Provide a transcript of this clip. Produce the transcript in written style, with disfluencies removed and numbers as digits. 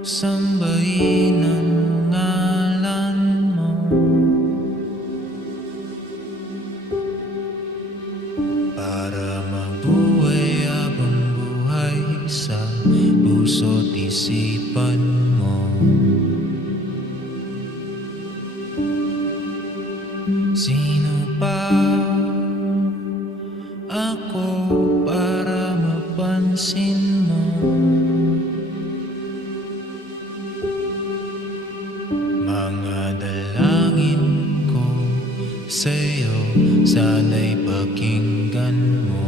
Sambahin ang ngalan mo, para mabuhay habang buhay sa puso't isipan mo. Sino pa ako para mapansin mo? Mga dalangin ko sa'yo, sana'y pakinggan mo.